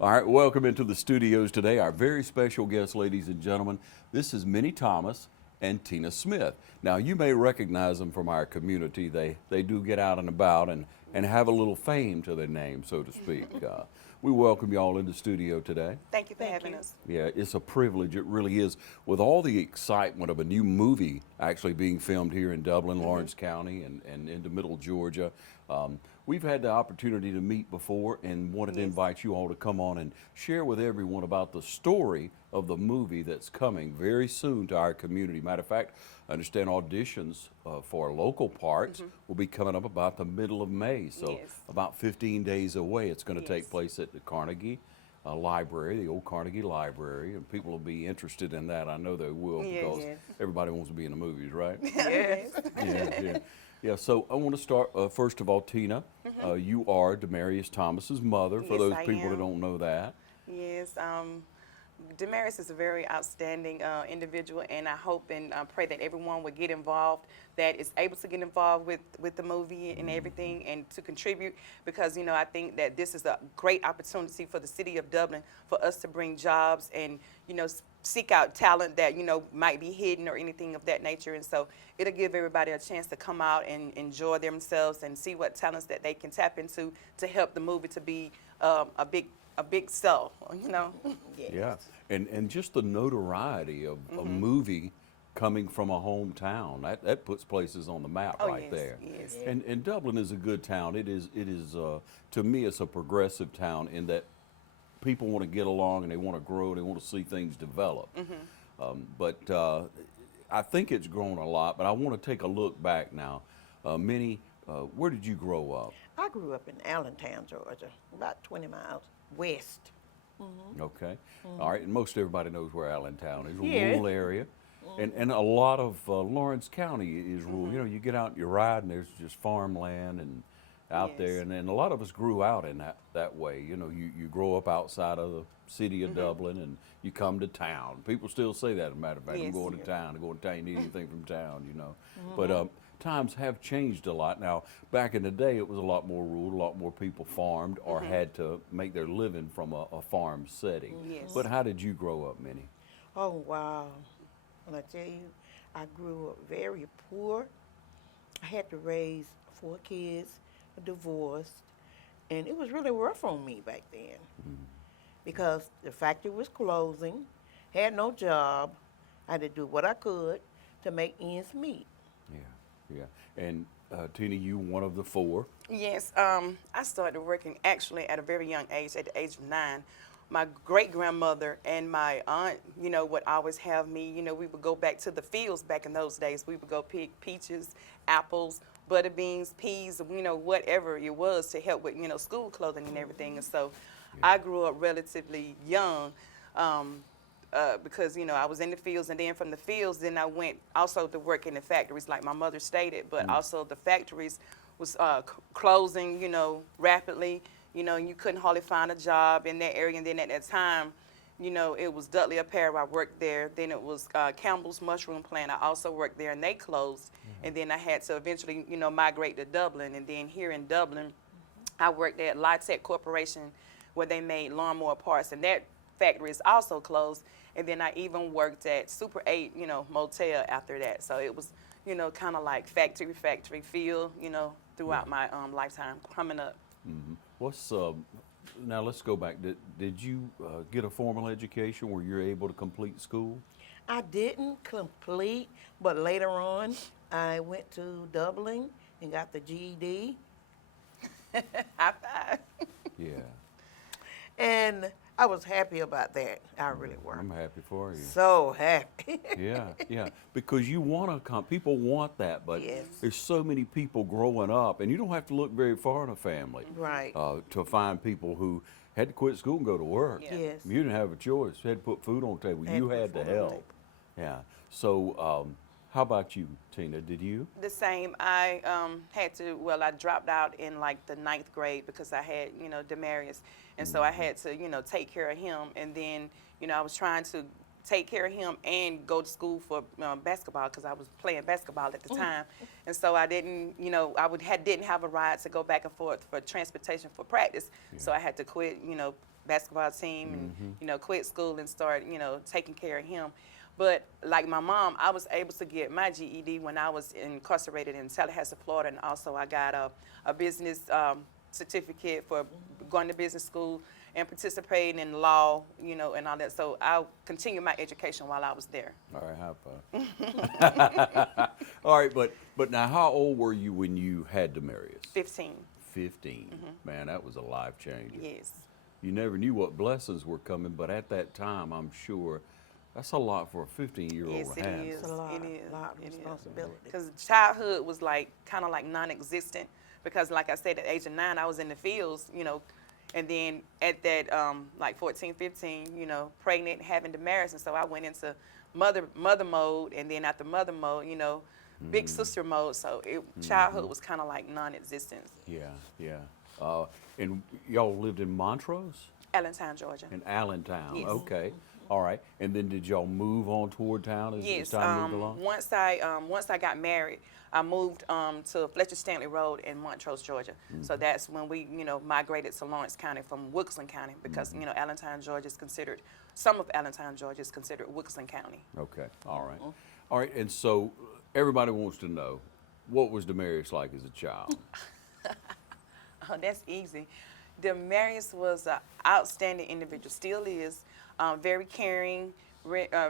All right, welcome into the studios today. Our very special guests, ladies and gentlemen. This is Minnie Thomas and Tina Smith. Now, you may recognize them from our community. They do get out and about and have a little fame to their name, so to speak. We welcome you all in the studio today. Thank you for having us. Yeah, it's a privilege. It really is. With all the excitement of a new movie actually being filmed here in Dublin, Lawrence County, and into Middle Georgia, we've had the opportunity to meet before and wanted to invite you all to come on and share with everyone about the story of the movie that's coming very soon to our community. Matter of fact, I understand auditions for local parts will be coming up about the middle of May, so about 15 days away. It's going to take place at the Carnegie Library, the old Carnegie Library, and people will be interested in that. I know they will because everybody wants to be in the movies, right? Yes. Yeah, so I want to start, first of all, Tina, you are Demarius Thomas's mother, for those people that don't know that. Yes, Demarius is a very outstanding individual, and I hope and pray that everyone would get involved, that is able to get involved with the movie and everything, and to contribute, because, you know, I think that this is a great opportunity for the city of Dublin for us to bring jobs and, you know, seek out talent that, you know, might be hidden or anything of that nature. And so it'll give everybody a chance to come out and enjoy themselves and see what talents that they can tap into to help the movie to be a big sell, you know. Yeah, and just the notoriety of a movie coming from a hometown, that puts places on the map there. Yes. And Dublin is a good town. It is to me, it's a progressive town in that people want to get along and they want to grow, they want to see things develop. But I think it's grown a lot, but I want to take a look back now. Minnie, where did you grow up? I grew up in Allentown, Georgia, about 20 miles west. Okay. All right, and most everybody knows where Allentown is, a rural area. And a lot of Lawrence County is rural. You know, you get out and you ride and there's just farmland and out there, and then a lot of us grew out in that way. You know, you grow up outside of the city of Dublin and you come to town. People still say that, as a matter of fact, I'm going to town, you need anything from town, you know. But times have changed a lot. Now, back in the day, it was a lot more rural, a lot more people farmed or had to make their living from a farm setting. But how did you grow up, Minnie? Oh, wow. When I tell you, I grew up very poor. I had to raise 4 kids, divorced, and it was really rough on me back then because the factory was closing, had no job. I had to do what I could to make ends meet. Yeah. And Tina, you one of the 4. Yes, I started working actually at a very young age, at the age of 9. My great-grandmother and my aunt, you know, would always have me, you know, we would go back to the fields back in those days. We would go pick peaches, apples, butter beans, peas, you know, whatever it was to help with, you know, school clothing and everything. And so I grew up relatively young because, you know, I was in the fields, and then from the fields, then I went also to work in the factories like my mother stated, but also the factories was closing, you know, rapidly. You know, and you couldn't hardly find a job in that area. And then at that time, you know, it was Dudley Apparel. I worked there. Then it was Campbell's Mushroom Plant. I also worked there, and they closed. And then I had to eventually, you know, migrate to Dublin. And then here in Dublin, I worked at Lytech Corporation, where they made lawnmower parts. And that factory is also closed. And then I even worked at Super 8, you know, motel after that. So it was, you know, kind of like factory feel, you know, throughout my lifetime coming up. What's now? Let's go back. Did you get a formal education? Were you able to complete school? I didn't complete, but later on, I went to Dublin and got the GED. High five. Yeah. And I was happy about that. I really was. I'm happy for you. So happy. Yeah. Because you want to come. People want that, but there's so many people growing up, and you don't have to look very far in a family, Right. To find people who had to quit school and go to work. Yes. You didn't have a choice. You had to put food on the table. You had to help. Yeah. So, how about you, Tina? Did you? The same. I had to, well, I dropped out in like the 9th grade because I had, you know, Demarius. And so I had to, you know, take care of him. And then, you know, I was trying to take care of him and go to school for basketball because I was playing basketball at the time. And so I didn't, you know, didn't have a ride to go back and forth for transportation for practice. So I had to quit, you know, basketball team and, you know, quit school and start, you know, taking care of him. But like my mom, I was able to get my GED when I was incarcerated in Tallahassee, Florida, and also I got a business certificate for going to business school and participating in law, you know, and all that. So I continued my education while I was there. All right, high five. All right, but now, how old were you when you had Demarius? 15. 15. Man, that was a life changer. Yes. You never knew what blessings were coming, but at that time, I'm sure that's a lot for a 15-year-old Yes, to it have. is. It's a lot, It is. lot of It is. responsibility. Because childhood was like kind of like non-existent. Because like I said, at the age of 9, I was in the fields, you know, and then at that like 14, 15, you know, pregnant, having Damaris, and so I went into mother mode, and then after mother mode, you know, big sister mode. So childhood was kind of like non-existent. Yeah, yeah. And y'all lived in Montrose? Allentown, Georgia. In Allentown, Yes. okay. All right. And then did y'all move on toward town as Yes. time moved along? Once I got married, I moved to Fletcher Stanley Road in Montrose, Georgia. So that's when we, you know, migrated to Lawrence County from Wilkeson County because you know Allentown, Georgia is considered, some of Allentown, Georgia is considered Wilkeson County. Okay, all right. All right, and so everybody wants to know, what was Demarius like as a child? Oh, that's easy. Demarius was an outstanding individual, still is, very caring,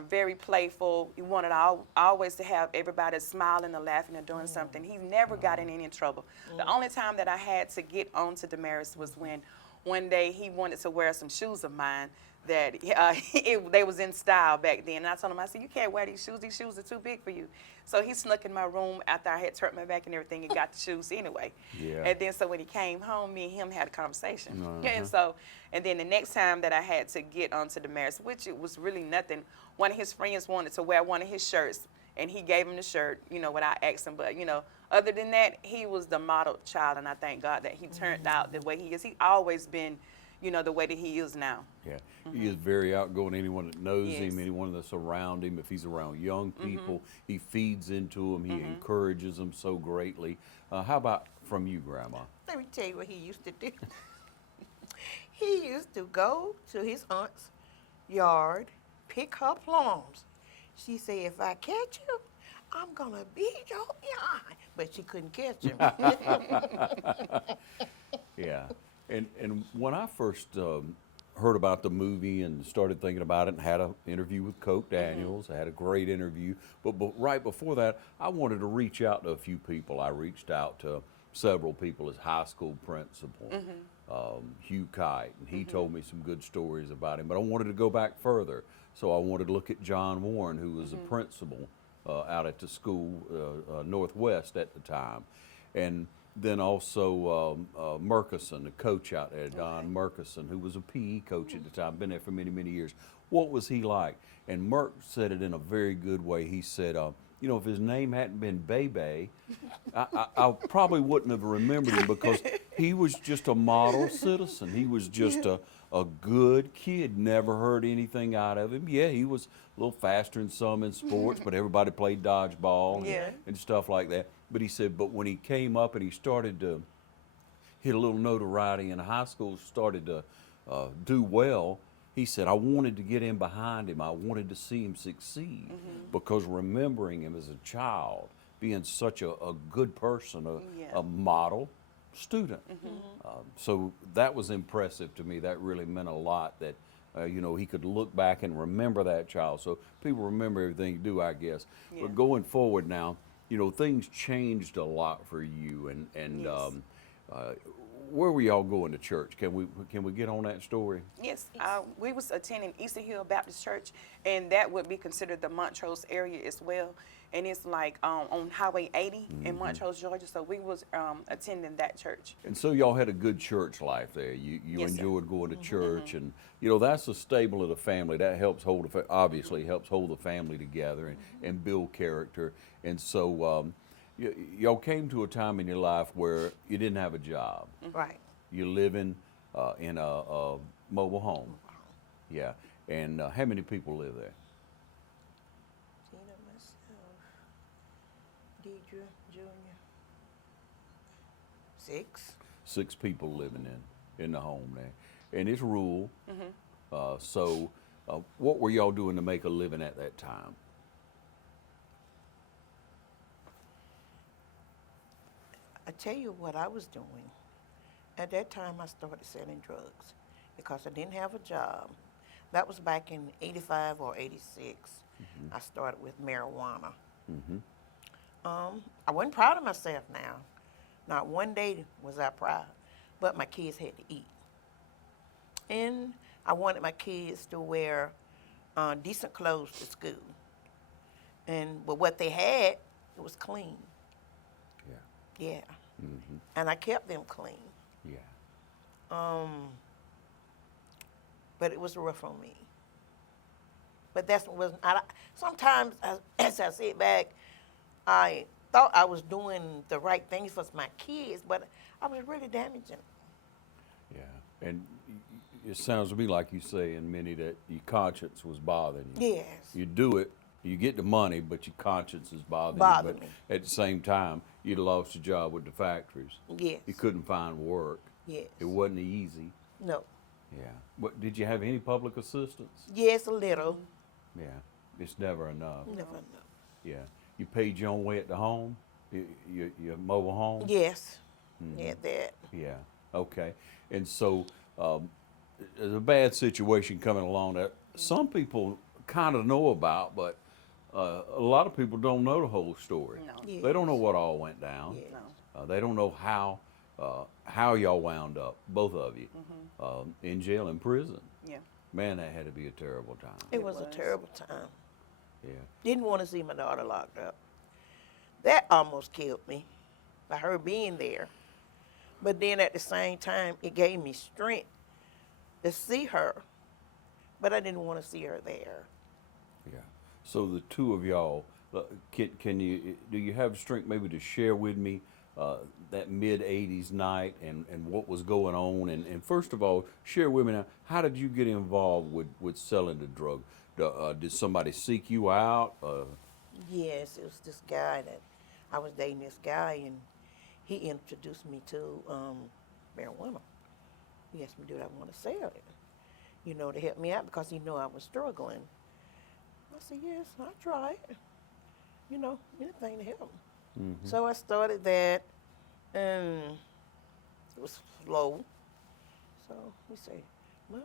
very playful. He wanted always to have everybody smiling or laughing or doing something. He never got in any trouble. The only time that I had to get on to Demarius was when one day he wanted to wear some shoes of mine that they was in style back then. And I told him, I said, you can't wear these shoes are too big for you. So he snuck in my room after I had turned my back and everything and got the shoes anyway. Yeah. And then so when he came home, me and him had a conversation. And then the next time that I had to get onto Demarius, which it was really nothing, one of his friends wanted to wear one of his shirts, and he gave him the shirt, you know, without asking. But, you know, other than that, he was the model child, and I thank God that he turned out the way he is. He always been, you know, the way that he is now. Yeah, he is very outgoing. Anyone that knows Yes. him, anyone that's around him, if he's around young people, he feeds into them. He encourages them so greatly. How about from you, Grandma? Let me tell you what he used to do. He used to go to his aunt's yard, pick her plums. She said, if I catch you, I'm going to beat your behind. But she couldn't catch him. Yeah, and when I first heard about the movie and started thinking about it and had an interview with Coke Daniels, I had a great interview. But right before that, I wanted to reach out to a few people. I reached out to several people as high school principal, Hugh Kite, and he told me some good stories about him. But I wanted to go back further, so I wanted to look at John Warren, who was a principal out at the school, Northwest at the time, and then also Murkison, the coach out there, Don Murkison, who was a PE coach at the time, been there for many, many years. What was he like? And Murk said it in a very good way. He said, you know, if his name hadn't been Bebe, I probably wouldn't have remembered him because he was just a model citizen. He was just a good kid. Never heard anything out of him. Yeah, he was a little faster than some in sports, but everybody played dodgeball and stuff like that. But he said, but when he came up and he started to hit a little notoriety in high school, started to do well, he said, I wanted to get in behind him. I wanted to see him succeed because remembering him as a child, being such a good person, a model student. So that was impressive to me. That really meant a lot that, you know, he could look back and remember that child. So people remember everything you do, I guess. Yeah. But going forward now, you know, things changed a lot for you. And Yes. where were y'all going to church? Can we get on that story? Yes, we was attending Easter Hill Baptist Church, and that would be considered the Montrose area as well. And it's like on Highway 80 in Montrose, Georgia. So we was attending that church. And so y'all had a good church life there. You Yes, sir. enjoyed going to church, and you know that's a staple of the family. That helps hold obviously helps hold the family together and build character. And so y'all came to a time in your life where you didn't have a job. Right. You're living in a mobile home. Yeah. And how many people live there? Tina, myself, Deidre, Junior. 6. 6 people living in the home there. and it's rural. So, what were y'all doing to make a living at that time? I tell you what I was doing. At that time, I started selling drugs because I didn't have a job. That was back in 85 or 86. I started with marijuana. I wasn't proud of myself now. Not one day was I proud, but my kids had to eat. And I wanted my kids to wear decent clothes to school. But what they had, it was clean. Yeah. Yeah. And I kept them clean. Yeah. But it was rough on me. But that's what wasn't. Sometimes, as I sit back, I thought I was doing the right things for my kids, but I was really damaging. Yeah. And it sounds to me like you saying, Minnie, that your conscience was bothering you. Yes. You do it, you get the money, but your conscience is bothering Bothered you. me. But at the same time, you'd lost your job with the factories. Yes. You couldn't find work. Yes. It wasn't easy. No. Yeah. But did you have any public assistance? Yes, a little. Yeah. It's never enough. Never know. Yeah. You paid your own way at the home? Your mobile home? Yes. Yeah, that. Yeah. Okay. And so there's a bad situation coming along that some people kind of know about, but a lot of people don't know the whole story. No. Yes. They don't know what all went down. Yes. No. They don't know how y'all wound up, both of you, in jail, in prison. Yeah. Man, that had to be a terrible time. It was a was. terrible time. Yeah. Didn't want to see my daughter locked up. That almost killed me by her being there. But then at the same time, it gave me strength to see her. But I didn't want to see her there. Yeah. So the two of y'all, do you have strength maybe to share with me that mid-'80s night and what was going on? And first of all, share with me now, how did you get involved with selling the drug? Did somebody seek you out? Yes, it was this guy that I was dating, this guy, and he introduced me to marijuana. He asked me, did I want to sell it? You know, to help me out because he knew I was struggling. I said, yes, I'll try it. You know, anything to help. So I started that, and it was slow. So he said, well,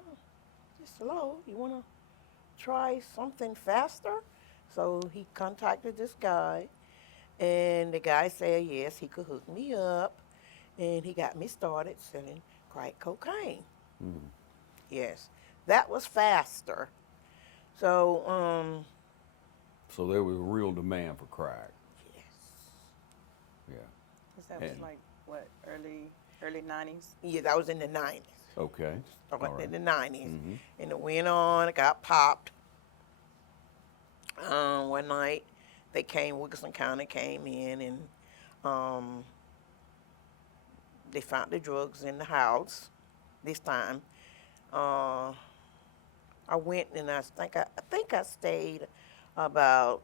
it's slow. You want to try something faster? So he contacted this guy, and the guy said, yes, he could hook me up, and he got me started selling crack cocaine. Yes, that was faster. So, So there was a real demand for crack. yes. Yeah. 'Cause that was And- like, what, early 90s? Yeah, that was in the 90s. Okay. Started All right. in the 90s. And it went on, it got popped. One night, Wilkerson County came in, and they found the drugs in the house this time. I went, and I think I stayed about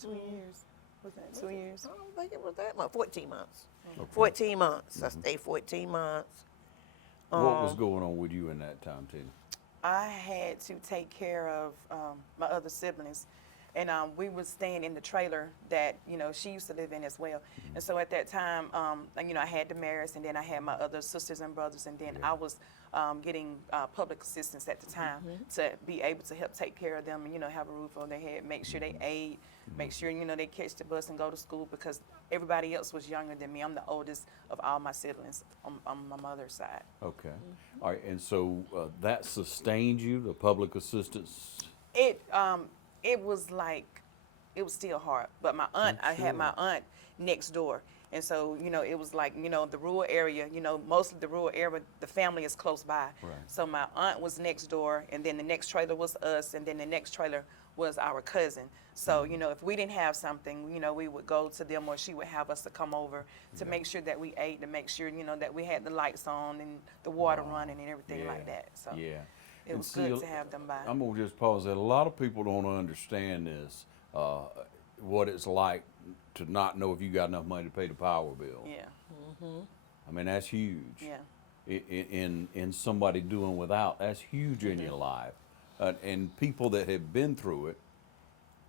2 years. Was that 2 years? I don't think it was that much. 14 months. Okay. 14 months. I stayed 14 months. What was going on with you in that time, Tina? I had to take care of my other siblings. And we were staying in the trailer that, she used to live in as well. And so at that time, I had the marriage, and then I had my other sisters and brothers, and then I was getting public assistance at the time to be able to help take care of them and, have a roof over their head, make sure they ate, make sure, they catch the bus and go to school, because everybody else was younger than me. I'm the oldest of all my siblings on my mother's side. Okay. All right. And so that sustained you, the public assistance? It was like, it was still hard. But my aunt, I had my aunt next door. And so, it was like, the rural area, mostly the rural area, the family is close by. Right. So my aunt was next door, and then the next trailer was us, and then the next trailer was our cousin. So, if we didn't have something, we would go to them, or she would have us to come over to make sure that we ate, to make sure, that we had the lights on and the water running and everything like that. So Yeah. it And was see, good to have them by. I'm going to just pause that. A lot of people don't understand this, what it's like to not know if you got enough money to pay the power bill. Yeah, I mean, that's huge. yeah. in somebody doing without. That's huge in your life, and people that have been through it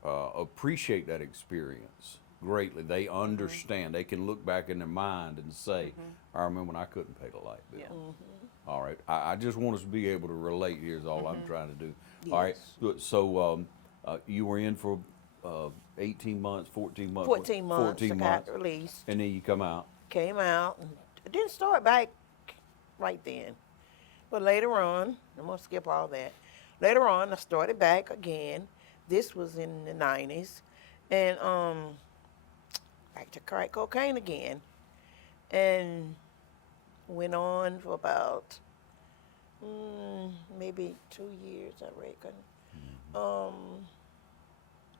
appreciate that experience greatly. They understand. They can look back in their mind and say, "I remember when I couldn't pay the light bill." Yeah. All right. I just want us to be able to relate. Here's all I'm trying to do. All right. Good. So you were in for 18 months, 14 months. 14 months. 14 I months. got released. And then you come out. Came out. And it didn't start back right then. But later on, I'm going to skip all that. Later on, I started back again. This was in the 90s. And back to crack cocaine again. And went on for about maybe 2 years, I reckon.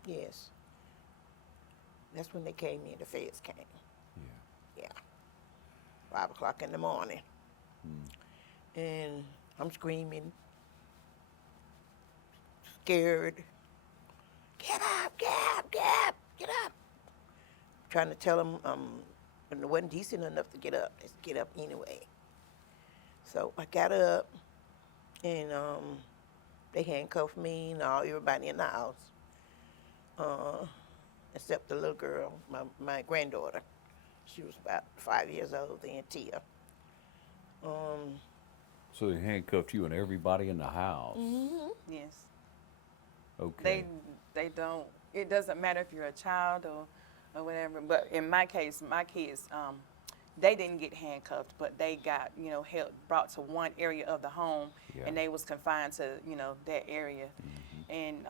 Yes. That's when they came in, the feds came. Yeah. 5 o'clock in the morning. And I'm screaming, scared. Get up, get up, get up, get up. Trying to tell them and it wasn't decent enough to get up. Just get up anyway. So I got up, and they handcuffed me and everybody in the house, except the little girl, my granddaughter. She was about 5 years old then, Tia. So they handcuffed you and everybody in the house. Yes. Okay. They don't. It doesn't matter if you're a child or whatever. But in my case, my kids, they didn't get handcuffed, but they got brought to one area of the home, and they was confined to that area, and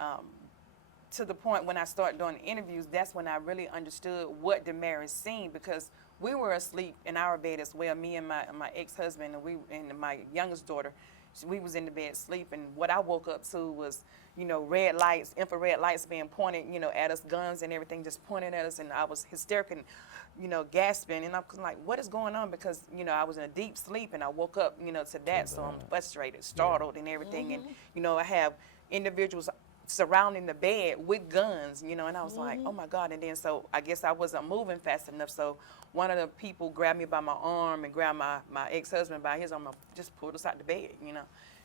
to the point when I started doing the interviews, that's when I really understood what Damaris seen, because we were asleep in our bed as well. Me and my ex-husband and my youngest daughter, we was in the bed sleep, and what I woke up to was red lights, infrared lights being pointed at us, guns and everything just pointing at us, and I was hysterical, gasping, and I was like, what is going on? Because I was in a deep sleep, and I woke up to that, so I'm frustrated, startled, and everything, and I have individuals surrounding the bed with guns, and I was like, oh my God. And then so I guess I wasn't moving fast enough, so one of the people grabbed me by my arm and grabbed my ex-husband by his arm, just pulled us out the bed,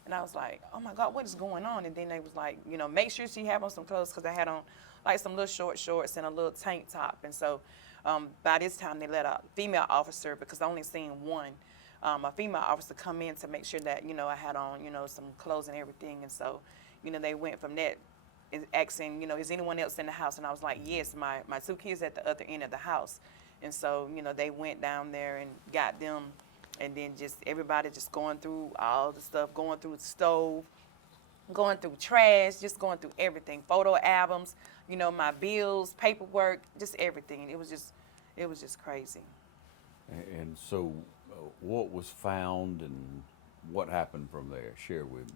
and I was like, oh my God, what is going on? And then they was like, make sure she have on some clothes, because I had on like some little short shorts and a little tank top. And so by this time they let a female officer, because I only seen one, a female officer come in to make sure that I had on some clothes and everything. And so they went from that, asking is anyone else in the house? And I was like, yes, my 2 kids at the other end of the house. And so they went down there and got them, and then just everybody just going through all the stuff, going through the stove, going through trash, just going through everything, photo albums, my bills, paperwork, just everything. It was just crazy. And so what was found and what happened from there? Share with me.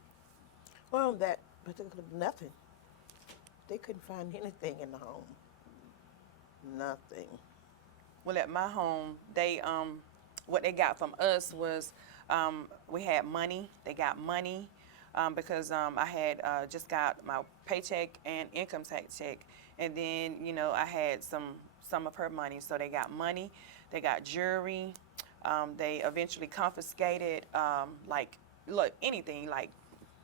Well, that particular, nothing. They couldn't find anything in the home. Nothing. Well, at my home, they what they got from us was we had money. They got money because I had just got my paycheck and income tax check, and then I had some of her money. So they got money. They got jewelry. They eventually confiscated anything like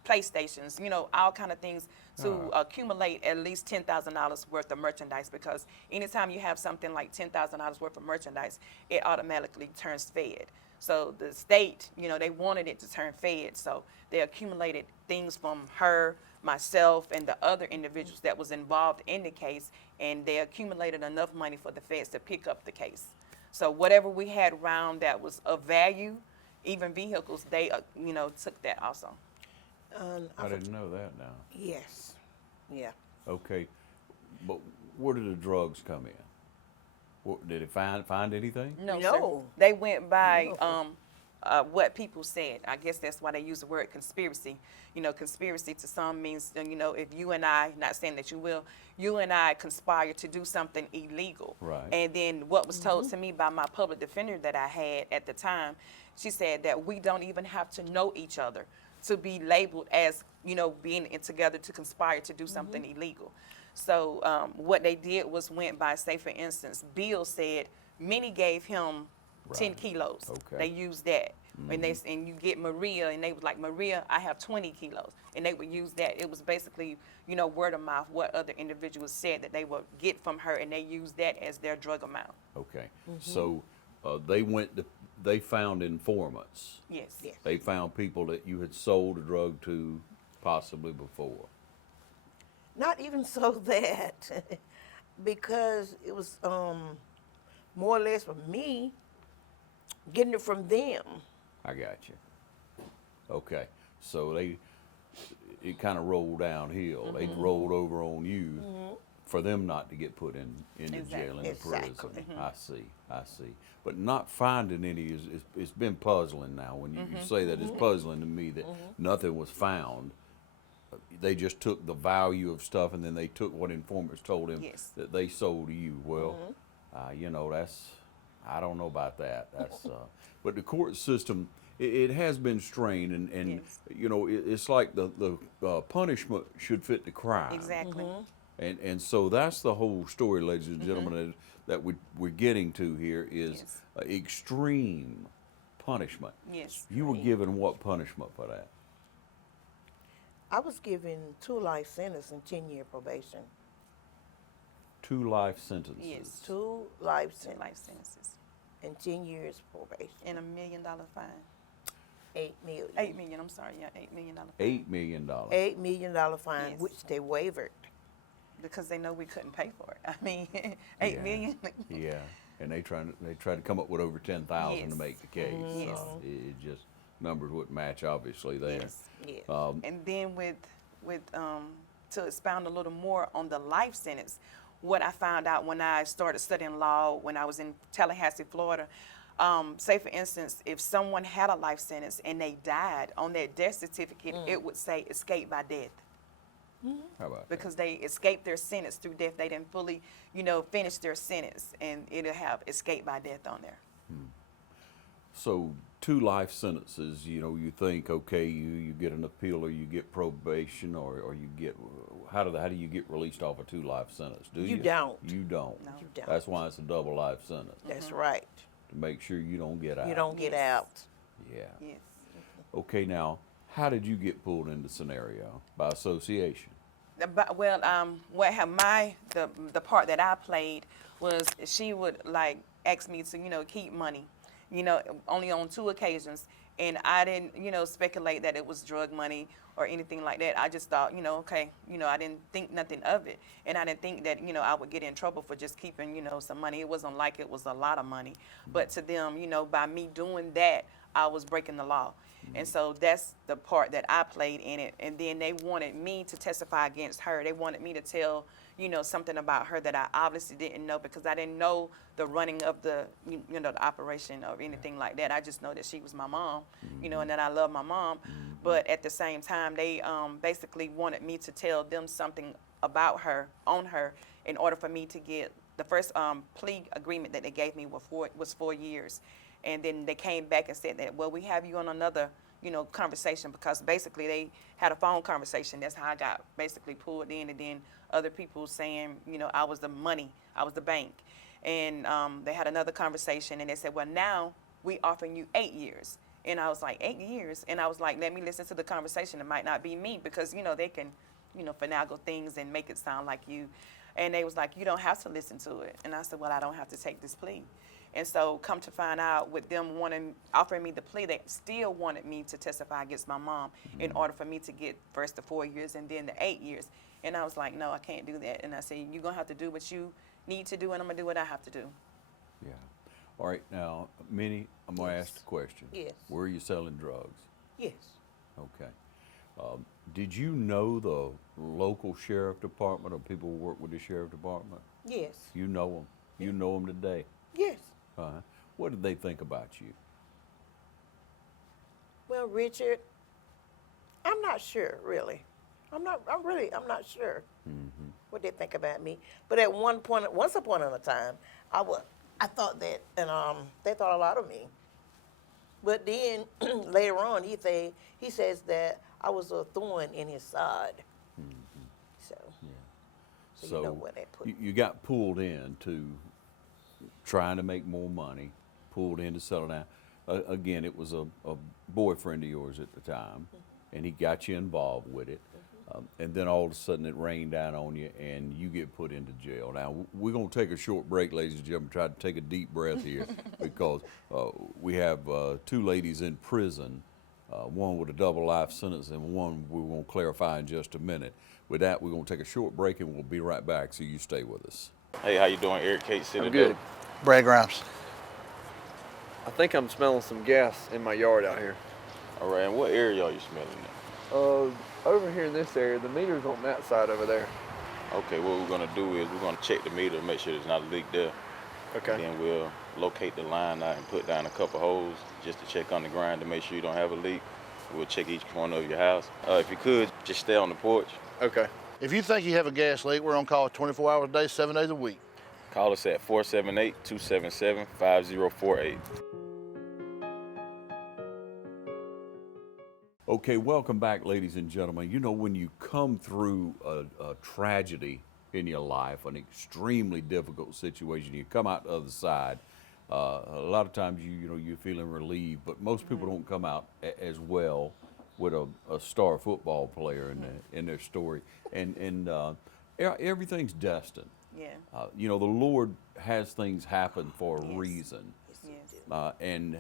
PlayStations, all kind of things to accumulate at least $10,000 worth of merchandise, because anytime you have something like $10,000 worth of merchandise, it automatically turns fed. So the state, they wanted it to turn fed, so they accumulated things from her, myself, and the other individuals that was involved in the case, and they accumulated enough money for the feds to pick up the case. So whatever we had around that was of value, even vehicles, they took that also. I didn't know that now. Yes. Yeah. Okay, but where did the drugs come in? Did it find anything? No, No. sir. They went by what people said. I guess that's why they use the word conspiracy. Conspiracy to some means, if you and I, not saying that you will, you and I conspire to do something illegal. Right. And then what was told to me by my public defender that I had at the time, she said that we don't even have to know each other to be labeled as, being together to conspire to do something illegal. So what they did was went by, say for instance, Bill said Minny gave him 10 Right. kilos. Okay. They use that. And you get Maria, and they was like, Maria, I have 20 kilos. And they would use that. It was basically, word of mouth, what other individuals said that they would get from her, and they use that as their drug amount. Okay. So they found informants. Yes. Yes. They found people that you had sold a drug to possibly before. Not even so that, because it was more or less for me getting it from them. I got you. Okay. So it kind of rolled downhill. They rolled over on you for them not to get put into jail and Exactly. prison. I see. But not finding any it's been puzzling now. When you say that, it's puzzling to me that nothing was found. They just took the value of stuff, and then they took what informants told them Yes. that they sold to you. Well, that's, I don't know about that. That's but the court system, it has been strained, and Yes. it's like the punishment should fit the crime. Exactly. And so that's the whole story, ladies and gentlemen, that we're getting to here is Yes. extreme punishment. Yes. You were given what punishment for that? I was given 2 life sentences and 10-year probation. 2 life sentences. Yes. 2 life 2 sentences life sentences and 10 years probation. and $1 million fine. 8 million. 8 million. I'm sorry. Yeah, $8 million fine. $8 million. $8 million fine, Yes. which they wavered. Because they know we couldn't pay for it. I mean, eight Yeah. million. Yeah, and they tried to come up with over 10,000 Yes. to make the case. Yes. So it just numbers wouldn't match, obviously there. Yes. Yes. And then with to expound a little more on the life sentence, what I found out when I started studying law when I was in Tallahassee, Florida. Say for instance, if someone had a life sentence and they died, on their death certificate, it would say escape by death. How about that? Because they escaped their sentence through death. They didn't fully, finish their sentence, and it'll have escape by death on there. So 2 life sentences, you think, okay, you get an appeal or you get probation or you get, how do you get released off a 2 life sentence? Do you? You don't. You don't. No. You don't. That's why it's a double life sentence, That's right. to make sure you don't get out. You don't get Yes. out. Yeah. Yes. Okay, now, how did you get pulled into scenario? By association? What the part that I played was she would like ask me to keep money, only on 2 occasions, and I didn't speculate that it was drug money or anything like that. I just thought okay, I didn't think nothing of it, and I didn't think that I would get in trouble for just keeping some money. It wasn't like it was a lot of money, but to them by me doing that I was breaking the law. And so that's the part that I played in it. And then they wanted me to testify against her. They wanted me to tell, something about her that I obviously didn't know, because I didn't know the running of the, the operation or anything like that. I just know that she was my mom, and that I love my mom. But at the same time, they basically wanted me to tell them something about her, on her, in order for me to get the first plea agreement that they gave me was 4 years. And then they came back and said that, well, we have you on another, conversation, because basically they had a phone conversation. That's how I got basically pulled in. And then other people saying, I was the money, I was the bank. And they had another conversation, and they said, well, now we offering you 8 years. And I was like, 8 years? And I was like, let me listen to the conversation. It might not be me, because, they can, finagle things and make it sound like you. And they was like, you don't have to listen to it. And I said, well, I don't have to take this plea. And so come to find out, with them offering me the plea, they still wanted me to testify against my mom in order for me to get first the 4 years and then the 8 years. And I was like, no, I can't do that. And I said, you're going to have to do what you need to do, and I'm going to do what I have to do. Yeah. All right, now, Minnie, I'm going to Yes. ask the question. Yes. Where are you selling drugs? Yes. Okay. Did you know the local sheriff department or people who work with the sheriff department? Yes. You know them. You know them today. Yes. What did they think about you? Well, Richard, I'm not sure, really. I'm not sure what they think about me. But at once upon a time, I thought that, and they thought a lot of me. But then later on, he says that I was a thorn in his side. So you know where that put me. You got pulled into trying to make more money, pulled in to settle down. Again, it was a boyfriend of yours at the time, and he got you involved with it. And then all of a sudden it rained down on you and you get put into jail. Now, we're going to take a short break, ladies and gentlemen, try to take a deep breath here because we have 2 ladies in prison, one with a double life sentence and one we're going to clarify in just a minute. With that, we're going to take a short break and we'll be right back, so you stay with us. Hey, how you doing? Eric Kate City. I'm good. Brad Grimes. I think I'm smelling some gas in my yard out here. All right, and what area are you smelling at? Over here in this area, the meter's on that side over there. Okay, what we're gonna do is we're gonna check the meter to make sure there's not a leak there. Okay. Then we'll locate the line out and put down a couple holes just to check on the ground to make sure you don't have a leak. We'll check each corner of your house. If you could, just stay on the porch. Okay. If you think you have a gas leak, we're on call 24 hours a day, 7 days a week. Call us at 478-277-5048. Okay, welcome back, ladies and gentlemen. You know, when you come through a tragedy in your life, an extremely difficult situation, you come out the other side. A lot of times, you're feeling relieved, but most people don't come out as well with a star football player in their story, and everything's destined. Yeah. The Lord has things happen for a reason, Yes. and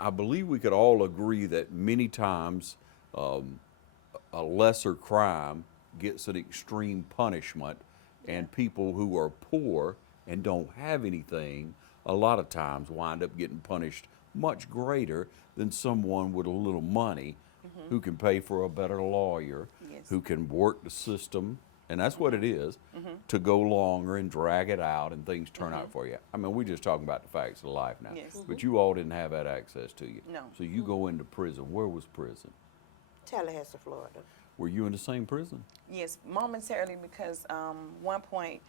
I believe we could all agree that many times a lesser crime gets an extreme punishment, and people who are poor and don't have anything a lot of times wind up getting punished much greater than someone with a little money who can pay for a better lawyer, Yes. who can work the system, and that's what it is, to go longer and drag it out and things turn out for you. I mean, we're just talking about the facts of life now. Yes. But you all didn't have that access to you. No. So you go into prison. Where was prison? Tallahassee, Florida. Were you in the same prison? Yes, momentarily, because one point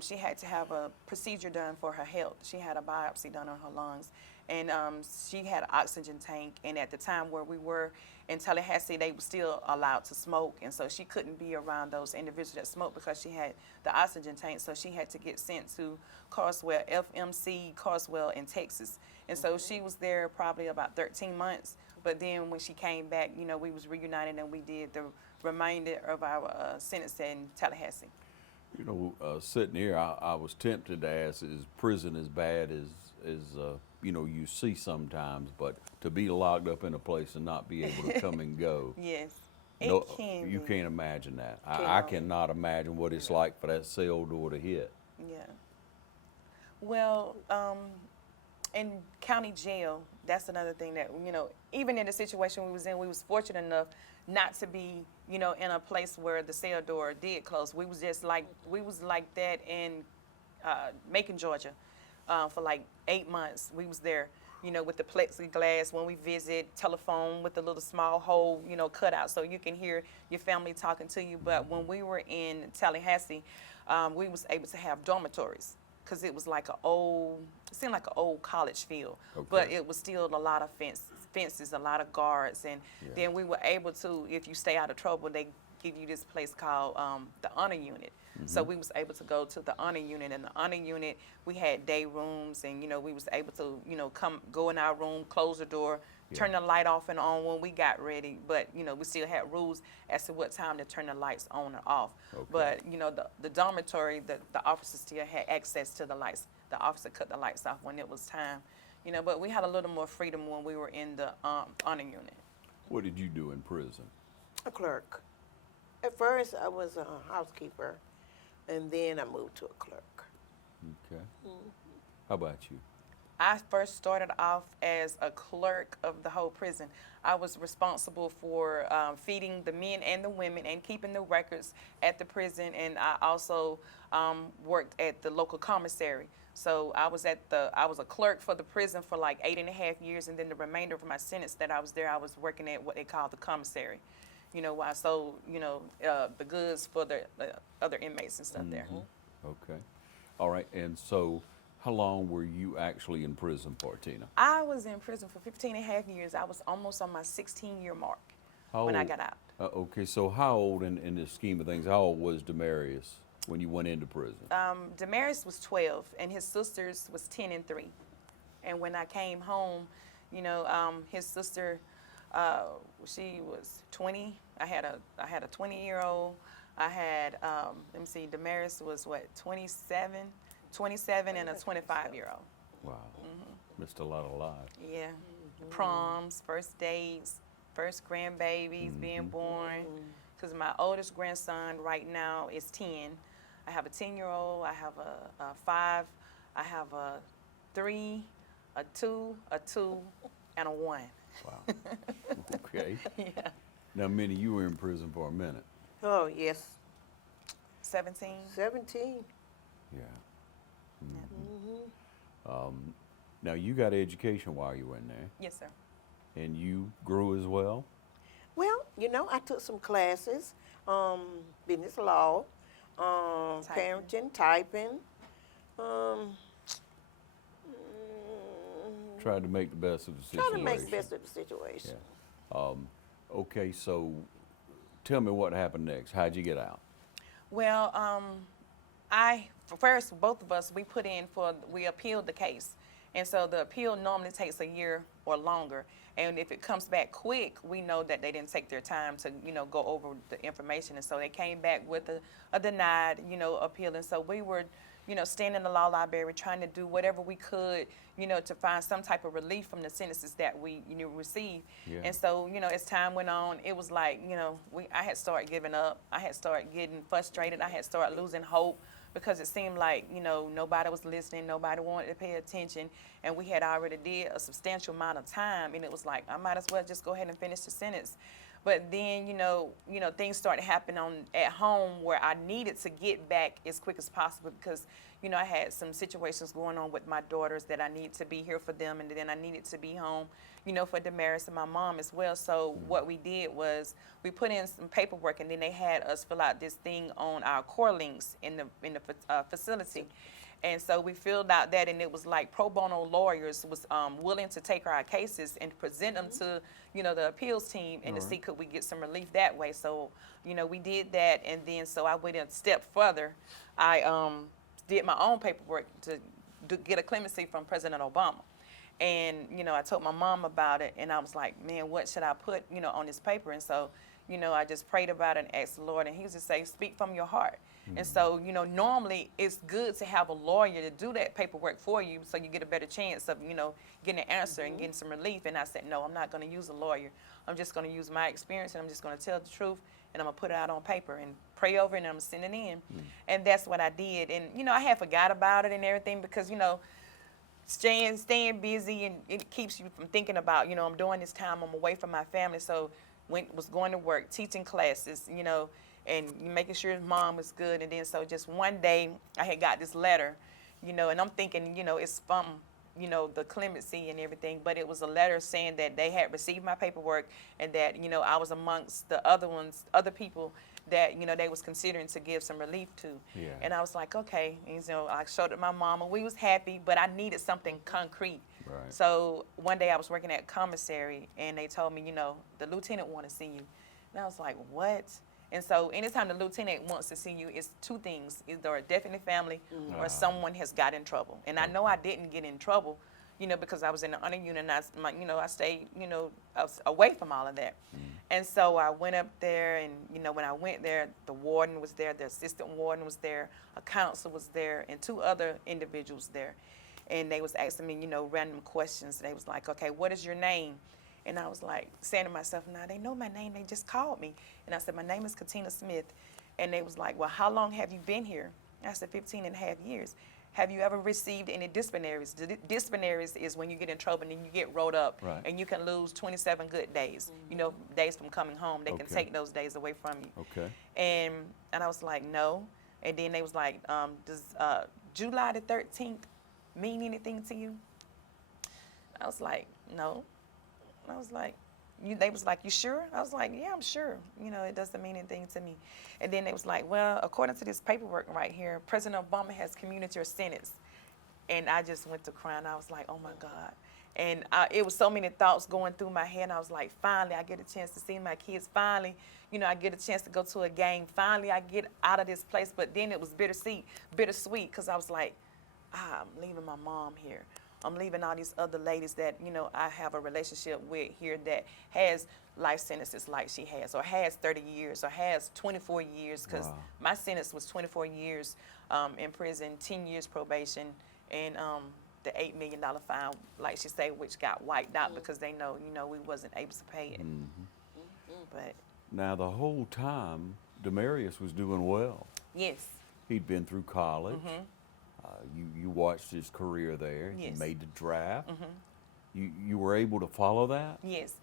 she had to have a procedure done for her health. She had a biopsy done on her lungs, and she had an oxygen tank. And at the time where we were in Tallahassee, they were still allowed to smoke, and so she couldn't be around those individuals that smoked because she had the oxygen tank. So she had to get sent to Carswell, FMC Carswell in Texas. And so she was there probably about 13 months. But then when she came back, we was reunited and we did the remainder of our sentence in Tallahassee. Sitting here, I was tempted to ask, is prison as bad as you see sometimes, but to be locked up in a place and not be able to come and go. Yes, No, can you be. can't imagine that. I cannot imagine what it's like for that cell door to hit. Yeah. Well, in county jail, that's another thing that, even in the situation we was in, we was fortunate enough not to be, in a place where the cell door did close. We was like that in Macon, Georgia, for like 8 months. We was there, with the plexiglass when we visit, telephone with the little small hole, cut out so you can hear your family talking to you. But when we were in Tallahassee, we was able to have dormitories, because it was like seemed like an old college field, but it was still a lot of fences, a lot of guards, and then we were able to, if you stay out of trouble, they give you this place called the honor unit. So we was able to go to the honor unit, and the honor unit, we had day rooms, and we was able to go in our room, close the door, turn the light off and on when we got ready, but we still had rules as to what time to turn the lights on or off. But the dormitory, the officers still had access to the lights. The officer cut the lights off when it was time, but we had a little more freedom when we were in the honor unit. What did you do in prison? A clerk. At first, I was a housekeeper, and then I moved to a clerk. Okay. How about you? I first started off as a clerk of the whole prison. I was responsible for feeding the men and the women and keeping the records at the prison, and I also worked at the local commissary. So I was a clerk for the prison for like 8.5 years, and then the remainder of my sentence that I was there, I was working at what they call the commissary. I sold, the goods for the other inmates and stuff there. Okay. All right. And so how long were you actually in prison for, Tina? I was in prison for 15.5 years. I was almost on my 16-year mark when I got out. Okay. So how old in the scheme of things, how old was Demarius when you went into prison? Demarius was 12, and his sisters was 10 and 3. And when I came home, his sister, she was 20. I had a 20-year-old. I had, let me see, Damaris was what, 27 and a 25-year-old. Wow. Missed a lot of lives. Yeah. Proms, first dates, first grandbabies being born. Because my oldest grandson right now is 10. I have a 10-year-old, I have a 5, I have a 3, a 2, and a 1. Wow. Okay. Yeah. Now, Minnie, you were in prison for a minute. Oh, yes. 17. 17. Yeah. Now, you got education while you were in there, Yes, sir. and you grew as well? Well, I took some classes, business law, parenting, typing. Tried to make the best of the situation. Trying to make the best of the situation. Yeah. Okay, so tell me what happened next. How'd you get out? Well, first, both of us, we appealed the case. And so the appeal normally takes a year or longer. And if it comes back quick, we know that they didn't take their time to, go over the information. And so they came back with a denied, appeal. And so we were, staying in the law library trying to do whatever we could, to find some type of relief from the sentences that we, received. Yeah. And so, as time went on, it was like, I had started giving up. I had started getting frustrated. I had started losing hope, because it seemed like, nobody was listening, nobody wanted to pay attention, and we had already did a substantial amount of time, and it was like, I might as well just go ahead and finish the sentence. But then, things started happening at home where I needed to get back as quick as possible, because, I had some situations going on with my daughters that I needed to be here for them, and then I needed to be home, for Damaris and my mom as well. So what we did was we put in some paperwork, and then they had us fill out this thing on our core links in the facility. And so we filled out that, and it was like pro bono lawyers was willing to take our cases and present them to, the appeals team, and to see could we get some relief that way. So, we did that, and then so I went a step further. I did my own paperwork to get a clemency from President Obama. And, I told my mom about it, and I was like, man, what should I put, on this paper? And so, I just prayed about it and asked the Lord, and he was just say, speak from your heart. And so, normally it's good to have a lawyer to do that paperwork for you, so you get a better chance of, getting an answer and getting some relief. And I said, no, I'm not going to use a lawyer. I'm just going to use my experience, and I'm just going to tell the truth, and I'm going to put it out on paper and pray over it, and I'm going to send it in. And that's what I did. And, I had forgot about it and everything, because, staying busy, and it keeps you from thinking about, I'm doing this time, I'm away from my family. So was going to work, teaching classes, and making sure his mom was good. And then so just one day I had got this letter, and I'm thinking, it's from, the clemency and everything, but it was a letter saying that they had received my paperwork, and that, I was amongst the other people that, they was considering to give some relief to. Yeah. And I was like, okay. And, I showed it to my mama. We was happy, but I needed something concrete. Right. So one day I was working at commissary, and they told me, the lieutenant want to see you. And I was like, what? And so anytime the lieutenant wants to see you, it's two things: either a death in the family or someone has got in trouble. And I know I didn't get in trouble, because I was in the honor unit, and I stayed, I was away from all of that. And so I went up there, and, when I went there, the warden was there, the assistant warden was there, a counselor was there, and 2 other individuals there. And they was asking me, random questions. They was like, okay, what is your name? And I was like, saying to myself, nah, they know my name, they just called me. And I said, my name is Katina Smith. And they was like, well, how long have you been here? I said, 15 and a half years. Have you ever received any disciplinaries? Disciplinaries is when you get in trouble and then you get rolled up, Right. and you can lose 27 good days, days from coming home. They can Okay. take those days away from you. Okay. And I was like, no. And then they was like, does July the 13th mean anything to you? I was like, no. I was like, they was like, you sure? I was like, yeah, I'm sure. It doesn't mean anything to me. And then they was like, well, according to this paperwork right here, President Obama has commuted your sentence. And I just went to crying. I was like, oh my God. And it was so many thoughts going through my head. I was like, finally, I get a chance to see my kids. Finally, I get a chance to go to a game. Finally, I get out of this place. But then it was bittersweet, because I was like, I'm leaving my mom here. I'm leaving all these other ladies that, you know, I have a relationship with here that has life sentences like she has, or has 30 years, or has 24 years, because Wow. my sentence was 24 years in prison, 10 years probation, and the $8 million fine, like she say, which got wiped out because they know, you know, we wasn't able to pay it. But Now, the whole time, Demarius was doing well. yes, He'd been through college. You watched his career there. Yes. He made the draft. You were able to follow that? yes.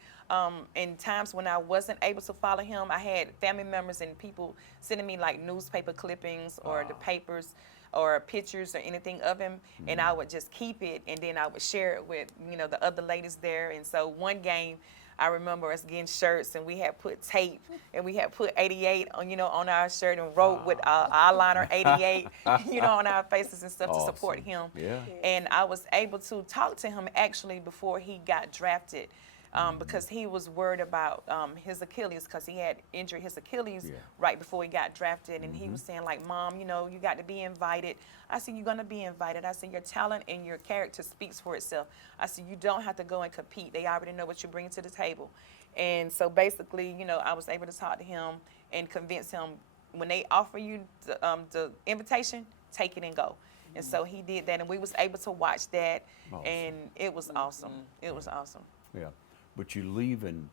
In times when I wasn't able to follow him, I had family members and people sending me like newspaper clippings or the papers or pictures or anything of him, and I would just keep it, and then I would share it with, you know, the other ladies there. And so one game, I remember us getting shirts, and we had put tape, and we had put 88 on, you know, on our shirt, and wrote with eyeliner 88, you know, on our faces and stuff to support Awesome. him. Yeah. And I was able to talk to him actually before he got drafted. Because he was worried about his Achilles, because he had injured his Achilles Yeah. right before he got drafted. And he was saying, like, Mom, you know, you got to be invited. I said, you're going to be invited. I said, your talent and your character speaks for itself. I said, you don't have to go and compete. They already know what you bring to the table. And so basically, you know, I was able to talk to him and convince him, when they offer you the invitation, take it and go. And so he did that, and we was able to watch that, Awesome. and it was awesome. It was awesome. Yeah. But you're leaving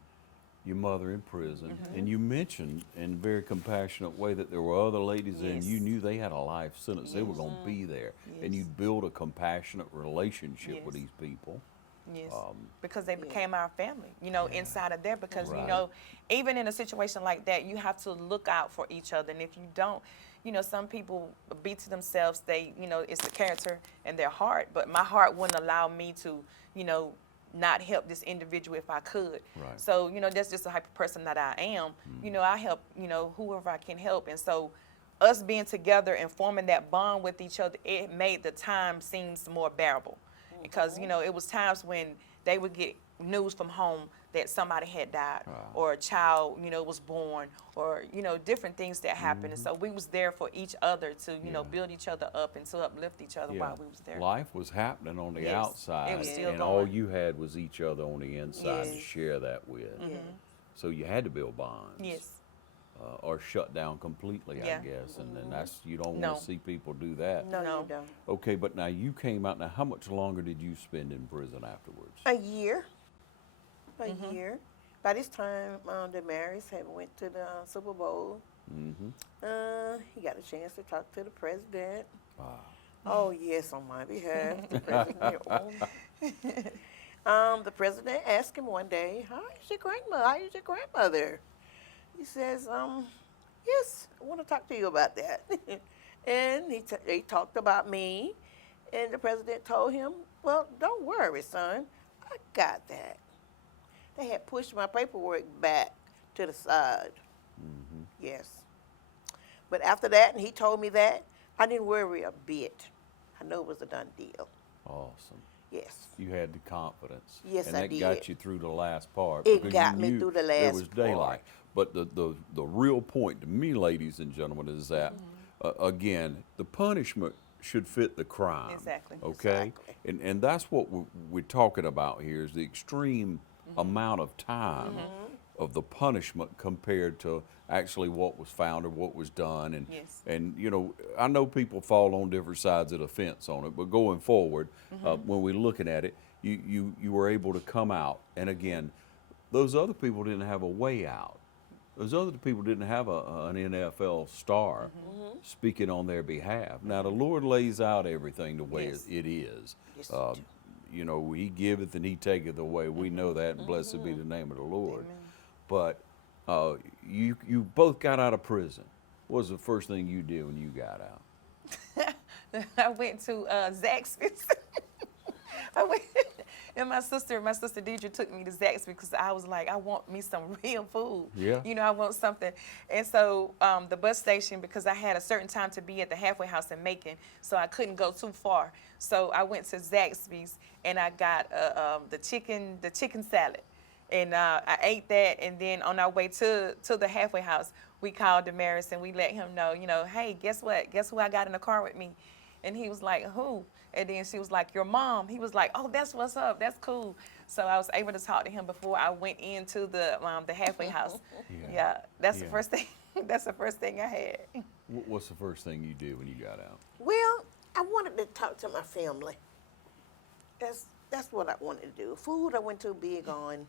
your mother in prison, and you mentioned in a very compassionate way that there were other ladies there, and you Yes. knew they had a life sentence. They were Yes. going to be there. And Yes. you build a compassionate relationship with Yes. these people. Yes, because they became our family, you know, Yeah. inside of there. Because, Right. you know, even in a situation like that, you have to look out for each other. And if you don't, you know, some people be to themselves, they, you know, it's the character and their heart. But my heart wouldn't allow me to, you know, not help this individual if I could. Right. So, you know, that's just the type of person that I am. You know, I help, you know, whoever I can help. And so us being together and forming that bond with each other, it made the time seems more bearable. Because, you know, it was times when they would get news from home that somebody had died, or a child, you know, was born, or, you know, different things that happened. And so we was there for each other to, you know, build each other up and to uplift each other while we was there. Life was happening on the Yes. outside, It was still and all going. you had was each other on the inside to Yes. share that with. So you had to build bonds. Yes. Or shut down completely, I Yeah. guess. And then that's, you don't No. want to see people do that. No, No. you don't. Okay, but now you came out. Now, how much longer did you spend in prison afterwards? A year. A year. By this time, Demarius had went to the Super Bowl. He got a chance to talk to the president. Oh yes, on my behalf, the president. The president asked him one day, "How is your grandmother? How is your grandmother?" He says, "Yes, I want to talk to you about that." And they talked about me, and the president told him, "Well, don't worry, son, I got that." They had pushed my paperwork back to the side. Yes. But after that, and he told me that, I didn't worry a bit. I know it was a done deal. Awesome. Yes. You had the confidence. Yes, and I that did. got you through the last part. It because got you me knew through the There last was daylight. part. But the real point to me, ladies and gentlemen, is that, again, the punishment should fit the crime. Exactly. Okay? Exactly. And that's what we're talking about here is the extreme amount of time of the punishment compared to actually what was found or what was done. And, Yes. and you know, I know people fall on different sides of the fence on it, but going forward, when we're looking at it, you were able to come out. And again, those other people didn't have a way out. Those other people didn't have an NFL star speaking on their behalf. Now, the Lord lays out everything the way Yes. it is. Yes, he do. You know, He giveth and He taketh away. We know that, and blessed be the name of the Lord. But you both got out of prison. What was the first thing you did when you got out? I went to Zaxby's. I went, and my sister Deidre took me to Zaxby's because I was like, I want me some real food. Yeah. You know, I want something. And so the bus station, because I had a certain time to be at the halfway house in Macon, so I couldn't go too far. So I went to Zaxby's and I got the chicken salad. And I ate that, and then on our way to the halfway house, we called Demarius and we let him know, you know, hey, guess what? Guess who I got in the car with me? And he was like, who? And then she was like, your mom. He was like, oh, that's what's up. That's cool. So I was able to talk to him before I went into the halfway house. Yeah, that's the Yeah. first thing. That's the first thing I had. What's the first thing you did when you got out? Well, I wanted to talk to my family. That's what I wanted to do. Food I went too big on.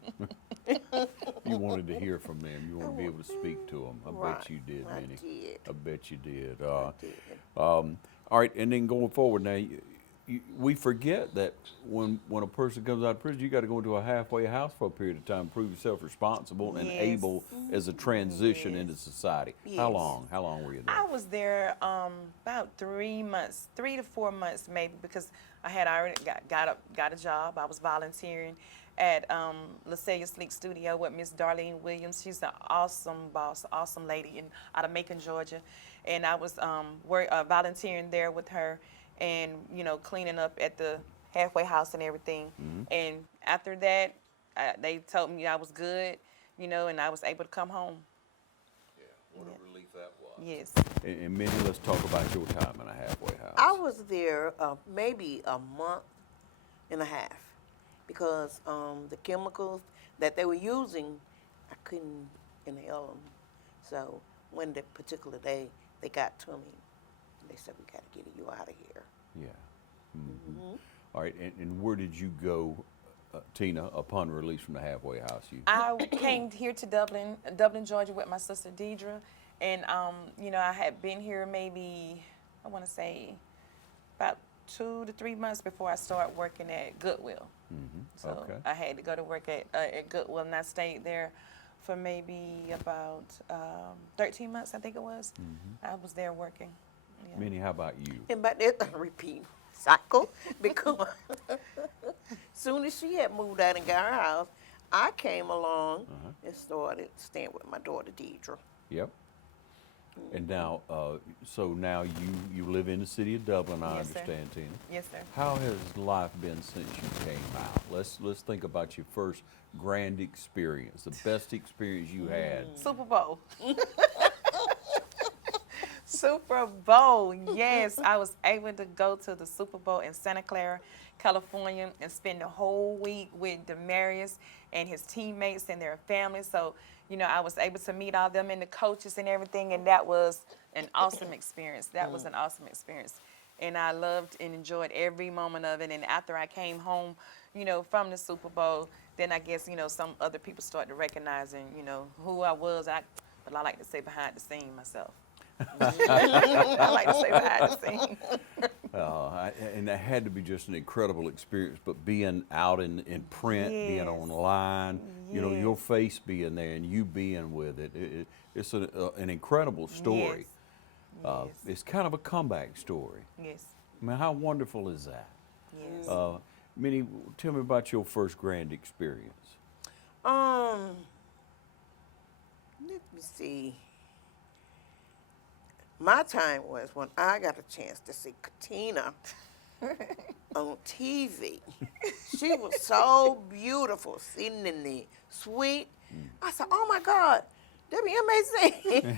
You wanted to hear from them. You wanted to be able to speak to them. I bet Right, you did, I Minny. did. I bet you did. did. All right, and then going forward now, we forget that when a person comes out of prison, you got to go into a halfway house for a period of time, prove yourself responsible and Yes. able as a transition Yes. into society. Yes. How long? How long were you there? I was there about 3 months, 3 to 4 months maybe, because I had already got a job. I was volunteering at LaSalle Sleek Studio with Miss Darlene Williams. She's an awesome boss, awesome lady out of Macon, Georgia. And I was volunteering there with her and, cleaning up at the halfway house and everything. And after that, they told me I was good, and I was able to come home. What a relief that was. Yes. And Minnie, let's talk about your time in a halfway house. I was there maybe a month and a half because the chemicals that they were using, I couldn't inhale them. So one particular day, they got to me. They said, we got to get you out of here. Yeah. All right, and where did you go, Tina, upon release from the halfway house? I came here to Dublin, Georgia, with my sister Deidre, and I had been here maybe, I want to say, about 2 to 3 months before I started working at Goodwill. So Okay. I had to go to work at Goodwill, and I stayed there for maybe about 13 months, I think it was. I was there working. Yeah. Minnie, how about you? And by that, repeat cycle, because soon as she had moved out and got her house, I came along and started staying with my daughter Deidre. Yep. And now, so now you live in the city of Dublin, I Yes, sir. understand, Tina. Yes, sir. How has life been since you came out? Let's think about your first grand experience, the best experience you had. Super Bowl. Super Bowl, yes. I was able to go to the Super Bowl in Santa Clara, California, and spend the whole week with Demarius and his teammates and their families. So, I was able to meet all them and the coaches and everything, and that was an awesome experience. That was an awesome experience. And I loved and enjoyed every moment of it. And after I came home, from the Super Bowl, then I guess, some other people started recognizing, who I was. But I like to say behind the scene myself. I like to say behind the scene. And that had to be just an incredible experience, but being out in print, being Yes. online, your Yes. face being there and you being with it, it's an incredible story. Yes. It's kind of a comeback story. Yes. I mean, how wonderful is that? Yes. Minnie, tell me about your first grand experience. Let me see. My time was when I got a chance to see Katina on TV. She was so beautiful, sitting in the suite. I said, oh my God, WMAC.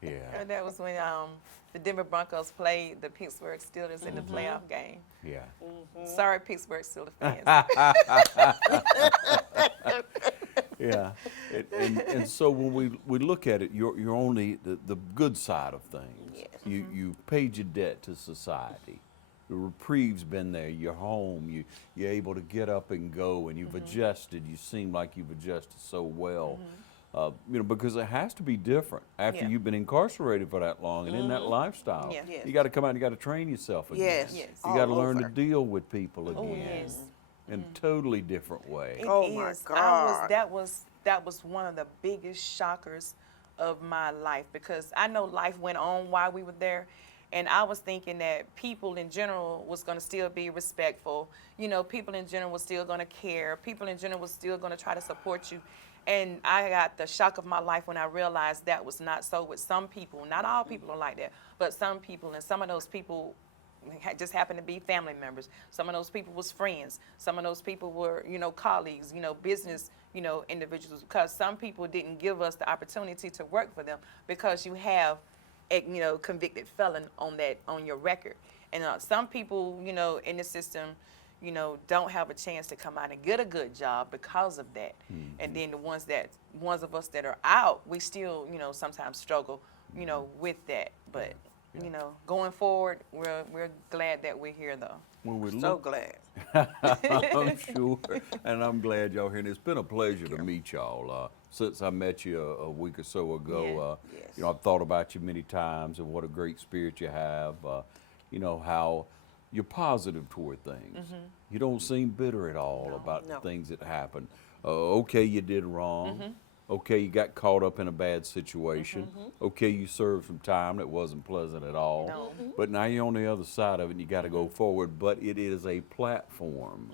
Yeah, And that was when the Denver Broncos played the Pittsburgh Steelers in the playoff game. yeah. Sorry, Pittsburgh Steelers fans. Yeah, and so when we look at it, you're only the good side of things. Yes. You paid your debt to society. The reprieve's been there. You're home. You're able to get up and go, and you've adjusted. You seem like you've adjusted so well. Because it has to be different after Yeah. you've been incarcerated for that long and in that lifestyle. Yeah. Yes. You got to come out and you got to train yourself again. Yes. Yes. You got to all learn to over. deal with people again Oh, yes. in a totally different way. It Oh, my is. God. That was one of the biggest shockers of my life, because I know life went on while we were there, and I was thinking that people in general was going to still be respectful. People in general was still going to care. People in general was still going to try to support you. And I got the shock of my life when I realized that was not so with some people. Not all people are like that, but some people, and some of those people just happened to be family members. Some of those people was friends. Some of those people were, colleagues, business, individuals. Because some people didn't give us the opportunity to work for them because you have convicted felon on your record. And some people, in the system, don't have a chance to come out and get a good job because of that. And then the ones of us that are out, we still, sometimes struggle, with that. But going forward, we're glad that we're here, though. When we So look, glad. I'm sure, and I'm glad y'all here. And it's been a pleasure to meet y'all. Since I met you a week or so ago, Yes. I've thought about you many times and what a great spirit you have. How you're positive toward things. You don't seem bitter at all about No. the things that happen. Okay, you did wrong. Okay, you got caught up in a bad situation. Okay, you served some time that wasn't pleasant at all. No. But now you're on the other side of it and you got to go forward. But it is a platform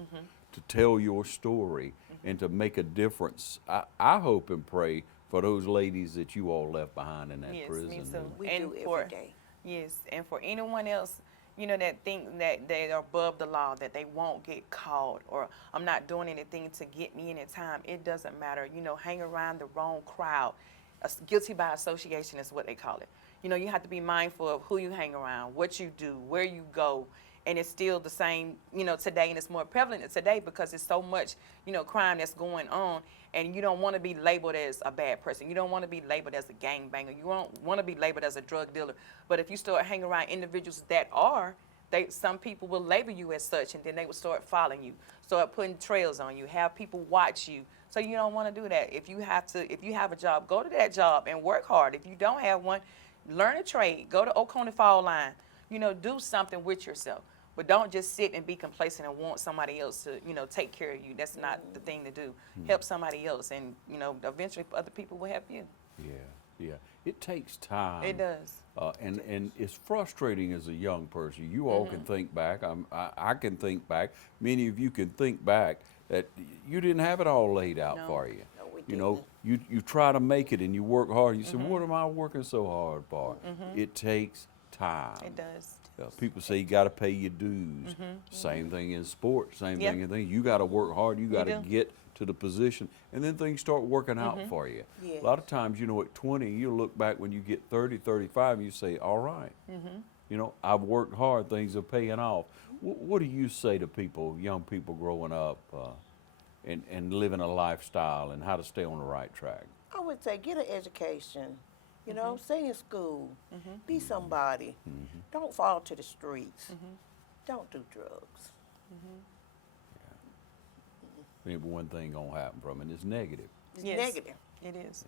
to tell your story and to make a difference. I hope and pray for those ladies that you all left behind in that Yes, prison. me too. We And do for- every day. Yes, and for anyone else, that think that they are above the law, that they won't get caught, or I'm not doing anything to get me any time, it doesn't matter. Hang around the wrong crowd. Guilty by association is what they call it. You have to be mindful of who you hang around, what you do, where you go. And it's still the same, today, and it's more prevalent today because it's so much, crime that's going on, and you don't want to be labeled as a bad person. You don't want to be labeled as a gangbanger. You don't want to be labeled as a drug dealer. But if you start hanging around individuals that are, some people will label you as such, and then they will start following you, start putting trails on you, have people watch you. So you don't want to do that. If you have a job, go to that job and work hard. If you don't have one, learn a trade. Go to Oconee Fall Line. Do something with yourself. But don't just sit and be complacent and want somebody else to, take care of you. That's not the thing to do. Help somebody else, and, eventually other people will help you. Yeah. It takes time. It does. And it's frustrating as a young person. You all can think back. I can think back. Many of you can think back that you didn't have it all laid out No. for you. No, we You try to make it and you work hard. You say, what am I working so hard for? It takes time. It does. People say you got to pay your dues. Same thing in sports. Same Yeah. thing in things. You got to work hard. You got to do. get to the position, and then things start working out for you. Yes. A lot of times, at 20, you look back when you get 30, 35, and you say, all right, I've worked hard. Things are paying off. What do you say to people, young people growing up, and living a lifestyle, and how to stay on the right track? I would say get an education. Stay in school. Be somebody. Don't fall to the streets. Don't do drugs. Maybe one thing gonna happen from it is negative. It's Yes. negative. It is.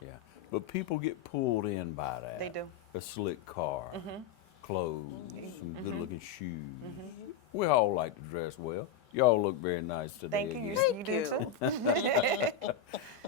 Yeah, but people get pulled in by that. They do. A slick car, clothes, some good-looking shoes. We all like to dress well. Y'all look very nice today. Thank you. again. You do you. too.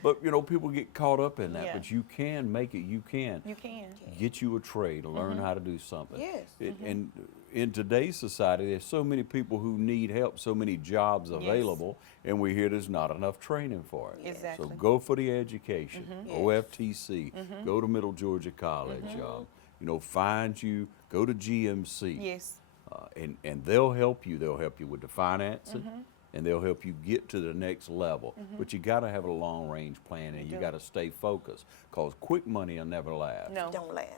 But people get caught up in that. Yeah. But you can make it. You can You can. get you a trade, learn how to do something. Yes. And in today's society, there's so many people who need help, so many jobs available, and we hear there's not enough training for it. Exactly. So go for the education. Yes. OFTC. Go to Middle Georgia College. Find you. Go to GMC. Yes. And they'll help you. They'll help you with the financing, and they'll help you get to the next level. But you got to have a long-range plan, and you do. got to stay focused, because quick money will never last. No. Don't last.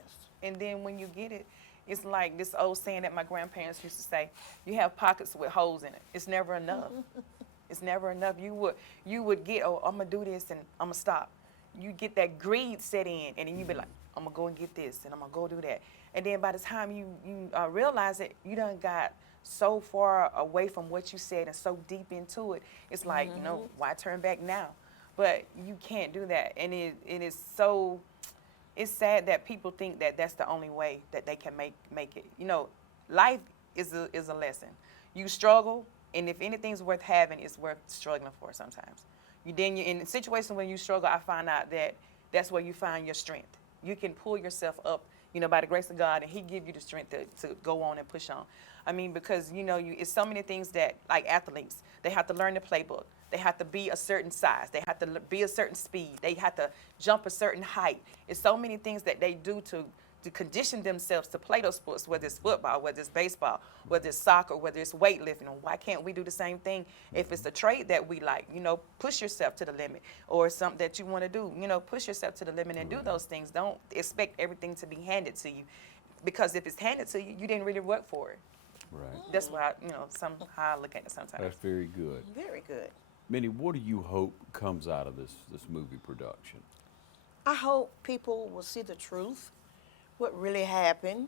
And then when you get it, it's like this old saying that my grandparents used to say, you have pockets with holes in it. It's never enough. It's never enough. You would get, oh, I'm going to do this and I'm going to stop. You get that greed set in, and then you be like, I'm going to go and get this, and I'm going to go do that. And then by the time you realize it, you done got so far away from what you said and so deep into it. It's like, why turn back now? But you can't do that. And it is so, it's sad that people think that that's the only way that they can make it. Life is a lesson. You struggle, and if anything's worth having, it's worth struggling for sometimes. In situations when you struggle, I find out that that's where you find your strength. You can pull yourself up, by the grace of God, and He give you the strength to go on and push on. I mean, because, it's so many things that, like athletes, they have to learn the playbook. They have to be a certain size. They have to be a certain speed. They have to jump a certain height. It's so many things that they do to condition themselves to play those sports, whether it's football, whether it's baseball, whether it's soccer, whether it's weightlifting. Why can't we do the same thing if it's a trade that we like? You know, push yourself to the limit, or something that you want to do. You know, push yourself to the limit and do those things. Don't expect everything to be handed to you, because if it's handed to you, you didn't really work for it. Right. That's why somehow I look at it sometimes. That's very good. Very good. Minnie, what do you hope comes out of this movie production? I hope people will see the truth, what really happened,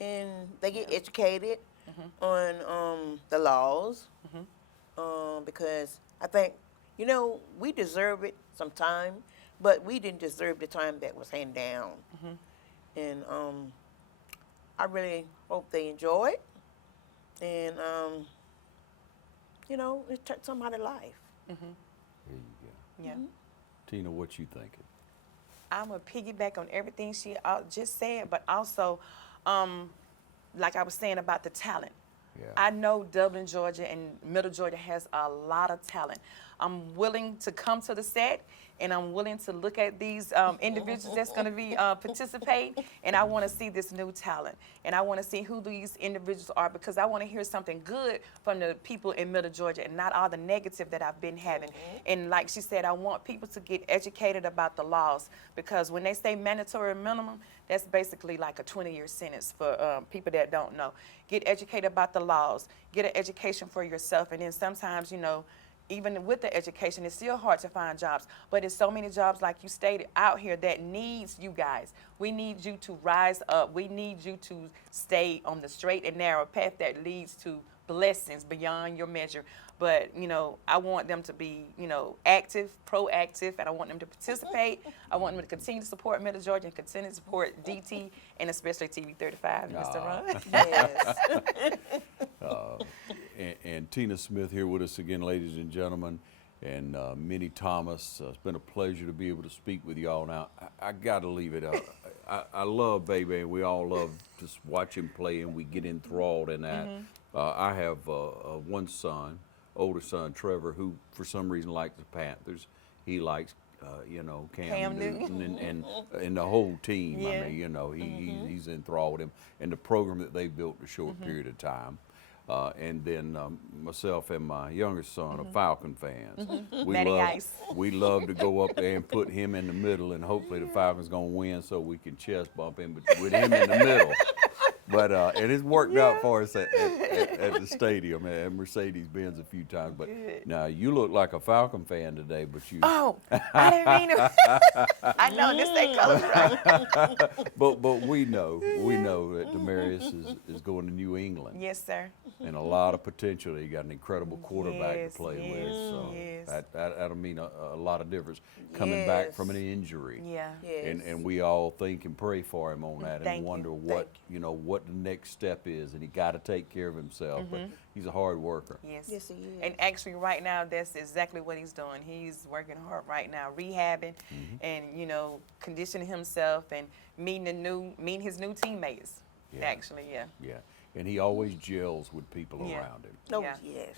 and they get educated on the laws. Because I think, we deserve it sometime, but we didn't deserve the time that was handed down. And I really hope they enjoy it, and it touched somebody's life. There you go. Yeah. Tina, what you thinking? I'm going to piggyback on everything she just said, but also, like I was saying about the talent. Yeah. I know Dublin, Georgia, and Middle Georgia has a lot of talent. I'm willing to come to the set, and I'm willing to look at these individuals that's going to be participate, and I want to see this new talent, and I want to see who these individuals are, because I want to hear something good from the people in Middle Georgia and not all the negative that I've been having. And like she said, I want people to get educated about the laws, because when they say mandatory minimum, that's basically like a 20-year sentence for people that don't know. Get educated about the laws, get an education for yourself, and then sometimes, even with the education, it's still hard to find jobs. But there's so many jobs, like you stated, out here that needs you guys. We need you to rise up. We need you to stay on the straight and narrow path that leads to blessings beyond your measure. But, I want them to be, active, proactive, and I want them to participate. I want them to continue to support Middle Georgia and continue to support DT and especially TV 35, Mr. Ron. Yes. And Tina Smith here with us again, ladies and gentlemen, and Minnie Thomas. It's been a pleasure to be able to speak with y'all. Now, I got to leave it up. I love Baby, and we all love to watch him play, and we get enthralled in that. I have one son, older son, Trevor, who for some reason likes the Panthers. He likes, Cam Newton and the whole team. Yeah. I mean, he's enthralled with him and the program that they built in a short period of time. And then myself and my younger son are Falcon fans. We love to go up there and put him in the middle, and hopefully the Falcons gonna win so we can chest bump him with him in the middle. But and it's worked out for us at the stadium at Mercedes-Benz a few times. But now you look like a Falcon fan today, but you. Oh, I didn't mean to. I know this ain't color right. But we know that Demarius is going to New England. Yes, sir. And a lot of potential. He got an incredible quarterback Yes, to play yes, with. So yes. that'll mean a lot of difference coming back from an injury. Yeah. Yes. And we all think and pray for him on that, Thank and you. wonder what the next step is, and he got to take care of himself. But he's a hard worker. Yes. Yes, he is. And actually, right now, that's exactly what he's doing. He's working hard right now, rehabbing, and conditioning himself and meeting his new teammates. Yeah. Actually, yeah. Yeah, and he always gels with people Yeah. around him. Oh, Yeah. yes.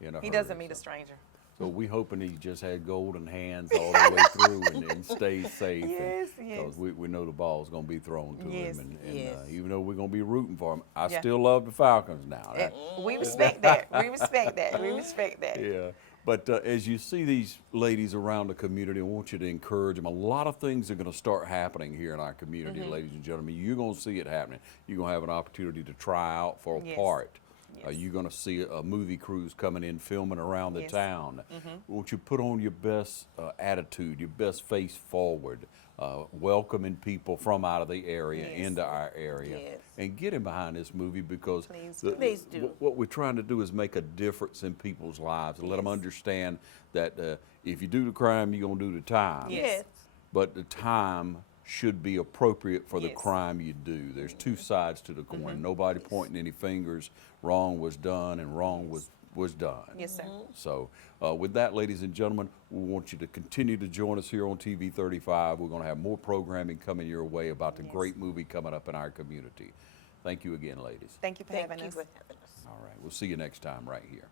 Yeah. In a He doesn't hurry, meet a so. stranger. So we hoping he just had golden hands all the way through and stays safe. Yes, Because yes. we know the ball's going to be thrown to Yes, him. And yes. even though we're going to be rooting for him, I Yeah. still love the Falcons now. We respect that. We respect that. We respect that. Yeah. But as you see these ladies around the community, I want you to encourage them. A lot of things are going to start happening here in our community, ladies and gentlemen. You're going to see it happening. You're going to have an opportunity to try out for a Yes. part. Yes. You're going to see a movie crews coming in, filming around the Yes. town. Won't you put on your best attitude, your best face forward, welcoming people from out of the area Yes. into our area, Yes. and getting behind this movie, because Please do. Please do. what we're trying to do is make a difference in people's lives and let them Yes. understand that if you do the crime, you're going to do the time. Yes. Yes. But the time should be appropriate for the Yes. crime you do. There's two sides to the coin. Nobody pointing any fingers. Wrong was done and wrong was done. Yes, sir. So with that, ladies and gentlemen, we want you to continue to join us here on TV 35. We're going to have more programming coming your way about the Yes. great movie coming up in our community. Thank you again, ladies. Thank you for Thank having you us. for having us. All right, we'll see you next time right here.